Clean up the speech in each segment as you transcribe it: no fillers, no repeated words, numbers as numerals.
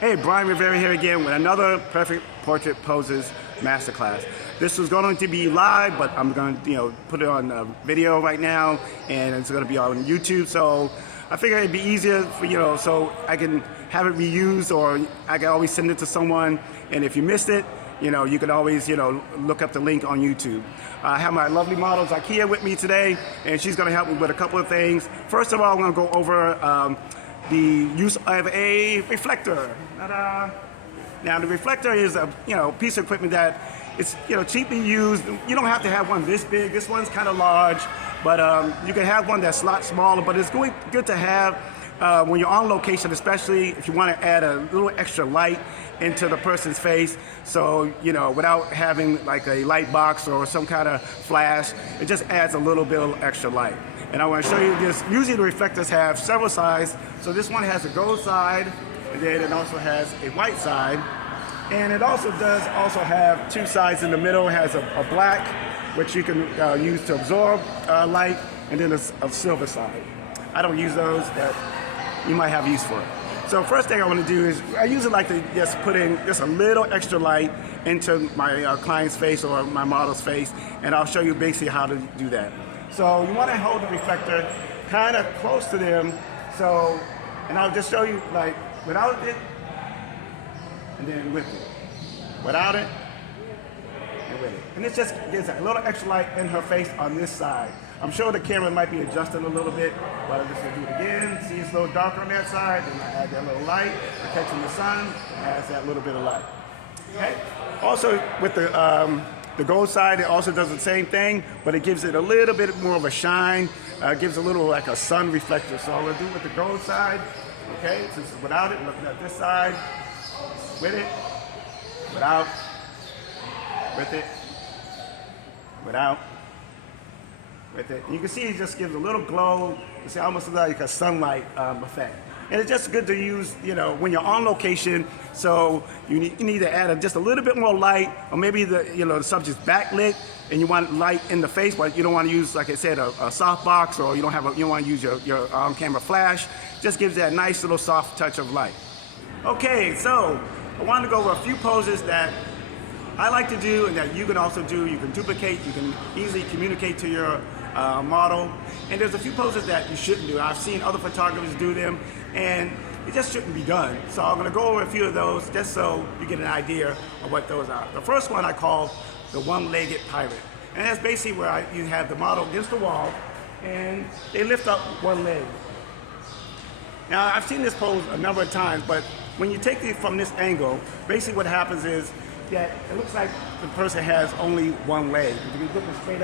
Hey, Brian Rivera here again with another Perfect Portrait Poses Masterclass. This was going to be live, but I'm going to put it on video right now, and it's going to be on YouTube. So I figured it'd be easier for so I can have it reused, or I can always send it to someone. And if you missed it, you can always look up the link on YouTube. I have my lovely model Zakia with me today, and she's going to help me with a couple of things. First of all, I'm going to go over the use of a reflector. Ta-da. Now the reflector is a piece of equipment that it's cheaply used. You don't have to have one this big. This one's kind of large, but you can have one that's a lot smaller. But it's good to have when you're on location, especially if you want to add a little extra light into the person's face. So without having like a light box or some kind of flash, it just adds a little bit of extra light. And I want to show you this. Usually the reflectors have several sides. So this one has a gold side, and then it also has a white side. And it also does have two sides in the middle. It has a black, which you can use to absorb light, and then a silver side. I don't use those, but you might have use for it. So first thing I want to do is, I usually like to just put in just a little extra light into my client's face or my model's face, and I'll show you basically how to do that. So you want to hold the reflector kind of close to them. So, and I'll just show you like without it, and then with it. Without it, and with it. And it just gives a little extra light in her face on this side. I'm sure the camera might be adjusted a little bit, but I'm just going to do it again. See, it's a little darker on that side, then I add that little light. Catching the sun, adds that little bit of light. Okay? Also, with the gold side, it also does the same thing, but it gives it a little bit more of a shine. Gives a little like a sun reflector. So I'm going to do with the gold side, okay? Since it's without it, looking at this side, with it, without, with it, without, with it. And you can see it just gives a little glow. It's almost like a sunlight effect. And it's just good to use, when you're on location. So you need to add just a little bit more light, or maybe the subject's backlit, and you want light in the face, but you don't want to use, like I said, a softbox, or you don't want to use your on-camera flash. Just gives that nice little soft touch of light. Okay, so I wanted to go over a few poses that I like to do and that you can also do. You can duplicate, you can easily communicate to your model. And there's a few poses that you shouldn't do. I've seen other photographers do them, and it just shouldn't be done. So I'm gonna go over a few of those just so you get an idea of what those are. The first one I call the one-legged pirate. And that's basically where you have the model against the wall, and they lift up one leg. Now, I've seen this pose a number of times, but when you take it from this angle, basically what happens is that it looks like the person has only one leg. You can look straight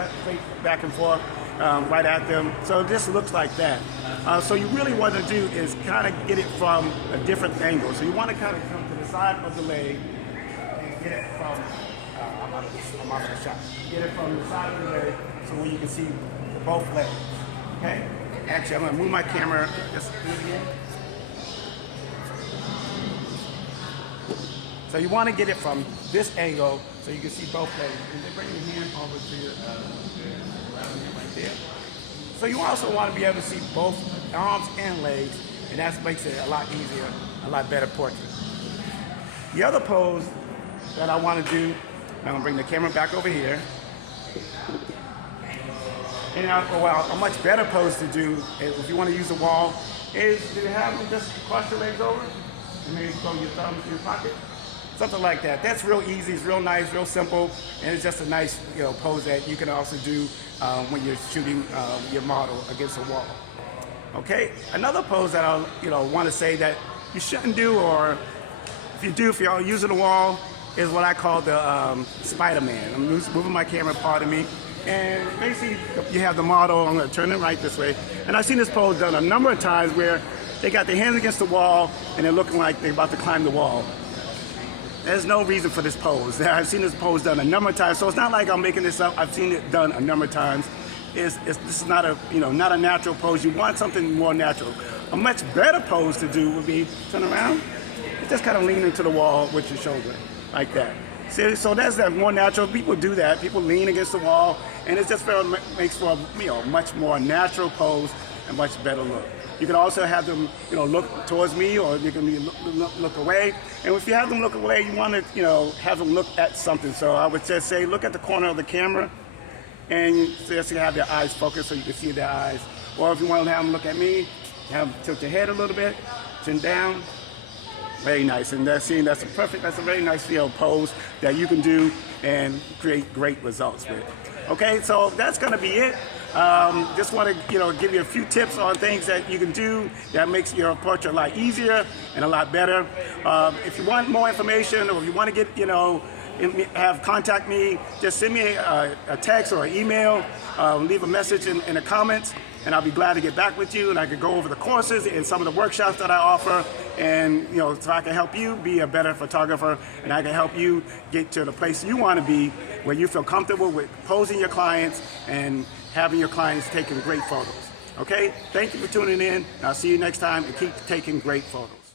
back and forth, right at them. So this looks like that. So you really want to do is kind of get it from a different angle. So you want to kind of come to the side of the leg and get it from, I'm out of the shot. Get it from the side of the leg so where you can see both legs. Okay? Actually, I'm going to move my camera. Just do it again. So you want to get it from this angle so you can see both legs. And then bring your hand over to your right there. So you also want to be able to see both arms and legs, and that makes it a lot easier, a lot better portrait. The other pose that I want to do, I'm going to bring the camera back over here. And a much better pose to do, if you want to use the wall, is to have them just cross your legs over and maybe throw your thumbs in your pocket. Something like that. That's real easy, it's real nice, real simple, and it's just a nice pose that you can also do when you're shooting your model against a wall. Okay, another pose that I want to say that you shouldn't do, or if you're using the wall, is what I call the Spider-Man. I'm moving my camera, pardon me. And basically, you have the model, I'm going to turn it right this way, and I've seen this pose done a number of times where they got their hands against the wall and they're looking like they're about to climb the wall. There's no reason for this pose. I've seen this pose done a number of times, so it's not like I'm making this up. I've seen it done a number of times. This is not a not a natural pose. You want something more natural. A much better pose to do would be turn around, just kind of lean into the wall with your shoulder like that. See, so that's that more natural. People do that. People lean against the wall, and it just makes for a much more natural pose. a much better look. You can also have them, look towards me, or you can look away. And if you have them look away, you want to, have them look at something. So I would just say, look at the corner of the camera, and just have their eyes focused so you can see their eyes. Or if you want to have them look at me, have them tilt your head a little bit, chin down. Very nice, and that's a very nice pose that you can do and create great results with. Okay, so that's going to be it. Just want to give you a few tips on things that you can do that makes your portrait a lot easier and a lot better. If you want more information, or if you want to get contact me, just send me a text or an email, leave a message in the comments, and I'll be glad to get back with you, and I can go over the courses and some of the workshops that I offer, and so I can help you be a better photographer, and I can help you get to the place you want to be, where you feel comfortable with posing your clients and having your clients taking great photos. Okay? Thank you for tuning in. I'll see you next time, and keep taking great photos.